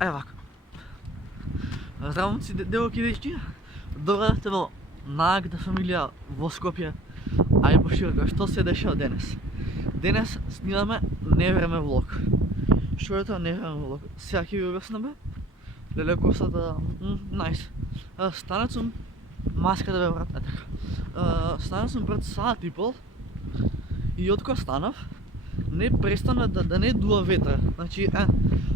Евак. Здравствуйте, девоки и дечки. Добре сте во најагата фамилија во Скопје, а и пошироко. Што се дешава денес? Денес снимаме невреме влог. Што е тоа невреме влог? Сега ќе ви објаснаме. Леле косата, најс. Станат сум, маската бе брат, така. Станат сум пред саат и пол и од кога станав, не престана да не дува ветер. Значи,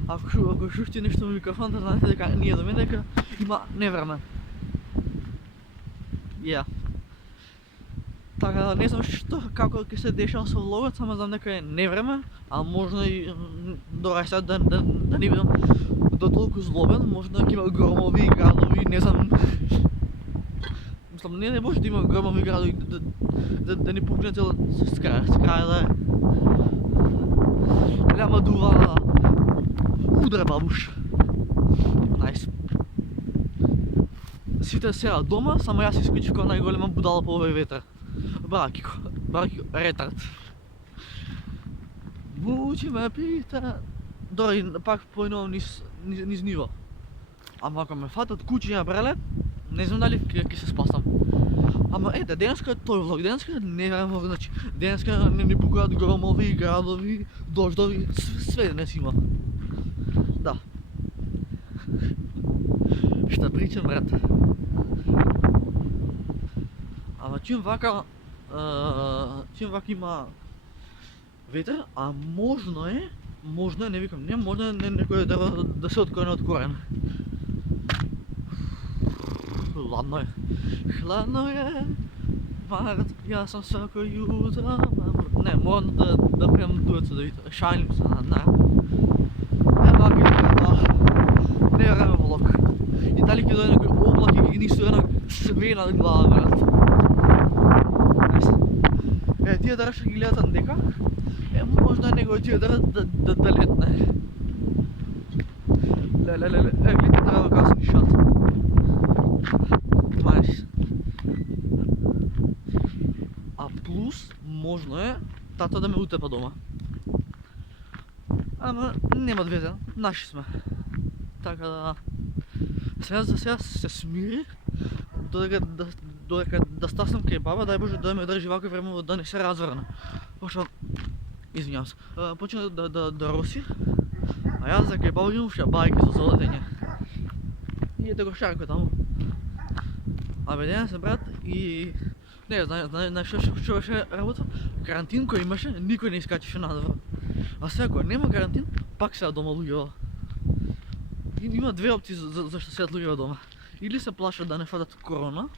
ако шушти нешто во микрофон, да знаете дека ние до мене дека има невреме. Така, не знам како ќе се дешава со влогот, само знам дека е невреме, а можно и добра сега да не бидам до толку злобен, можно ќе има громови, градови, не знам. Мислам, не може да има громови, градови да ни пукне цел с крај да е. Ляма дува удра бабуш. Најс. Сите сега дома, само јас исклучив како најголема будала по овој ветер. Баракико, ретард. Мучи ме пита. Дори пак поиново низ ниво. Ама ако ме фатат кучиња бреле, не знам дали ќе се спасам. Ама ете, денеска е тој влог, денеска не е влог, значи денеска не ни пукаат громови, градови, дождови, све денес има. Да. Што причам, брат? Ама чим вака има ветер, а можно е, не викам, не можно е некој да се откорене од корен. Хладно е, марат, јас сам секој јутро, не, морам да приемам дуеца да видите, шалим се на вака е тоа, не е време влог. И дали ќе дојде некој облак и ќе ни стуе све над глава, брат. Тие дара што ги гледат дека, можно е некој тие дара да летне. Леле, гледате треба да се нишат. Знаеш. А плюс, можно е тата да ме утепа дома. Ама нема везе, наши сме. Така да... Сега се смири, додека да стаснам кај баба, дај Боже да ме држи вако време да не се разврне. Пошто, извинјавам се, почна да роси, а јас за кај баба имам шабајки за залетење. И ете го шарко таму. Абе денес се брат и... Не, знаеш што беше работа? Карантин кој имаше, никој не искачеше надвор. А сега кој нема карантин, пак сега дома луѓето. Има две опции зашто седат луѓето дома. Или се плашат да не фатат корона,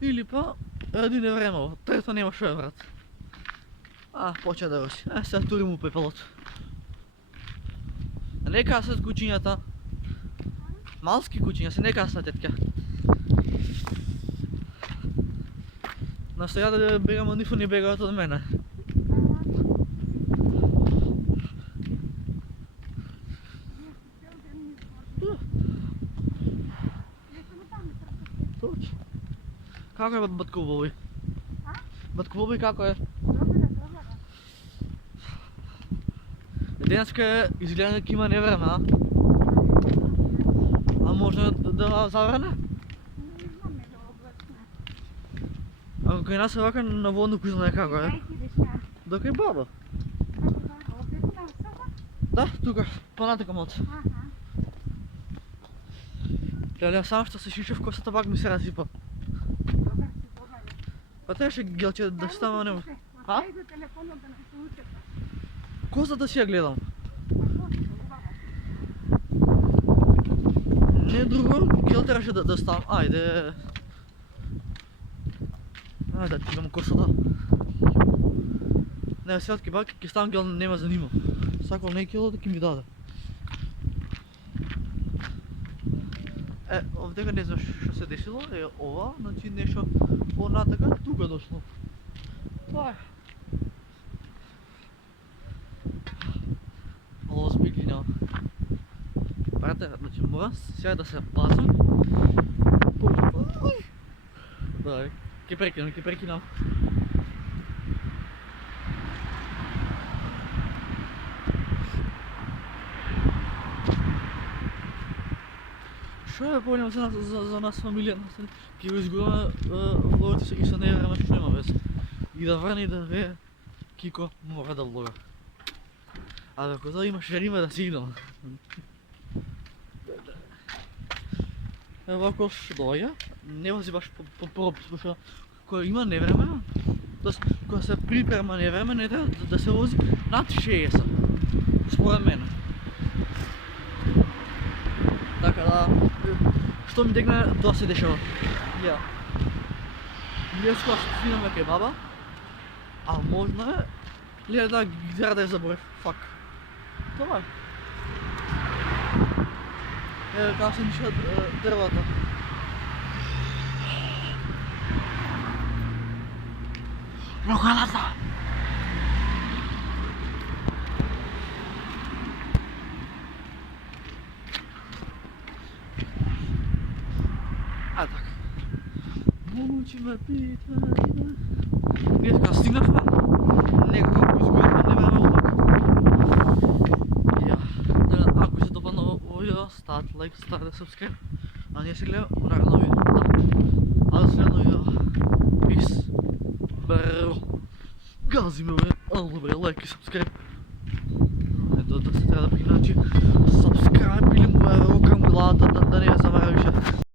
или па ради невремево. Трето нема шо е, брат. Почна да роси. Сега турим у пепелото. Не касат кучињата. Малски кучиња се не касат, тетка. Настоја да бегам од нив, не бегаат од мене. Како е батко Боби? Батко Боби како е? Денеска изгледа дека има невреме, а? А можно да заврне? Ако кај нас е вака наводно кој знае како е? До кај баба? Да, тука, понатакам од. Леле, само што се шишев косата пак ми се разипа. Па требаше гелче да става нема. Косата си ја гледам. Не друго, гел требаше да ставам. Ајде да ти гледам косата. Не, сега ќе ставам гел, нема занима. Сакал не кило да ќе ми даде. Овдека не знам што се десило, е ова, значи нешто понатака тука дошло. Тоа е. Мало збиглина. Брате, значи мора сега да се пазам. Да, ќе прекинам. Що я поняв за нас фамілія, ки изгубаме влогите и се не време што има вез. И да врне и да ве, Кико мора да влога. А ако да имаш време да си идам. Ево ако ще дојде, нема си баш по-пропис, пошто кога има невреме, тоест кога се припрема невреме, не треба да се вози над 60, според мене. Така да, што ми дегне, тоа се дешава. Ја. Днес кога ще стигнаме кај баба, а можно е, леле да гитара да ја заборев, фак. Това е. Еве како се нишат дрвата. Много е ладно! А така. Момче ме пита. Ние така стигнахме. Некако изгубихме невреме одмак. Ја. Ако се допадна ово видео, ставате лайк, ставате subscribe. А ние се гледаме у наредно видео. Да. А до следно видео. Peace. Бро. Гази ме бе. Ало добре, лайк и subscribe. Ето да се трябва да пригначи subscribe или му е рокам главата да не я замара више.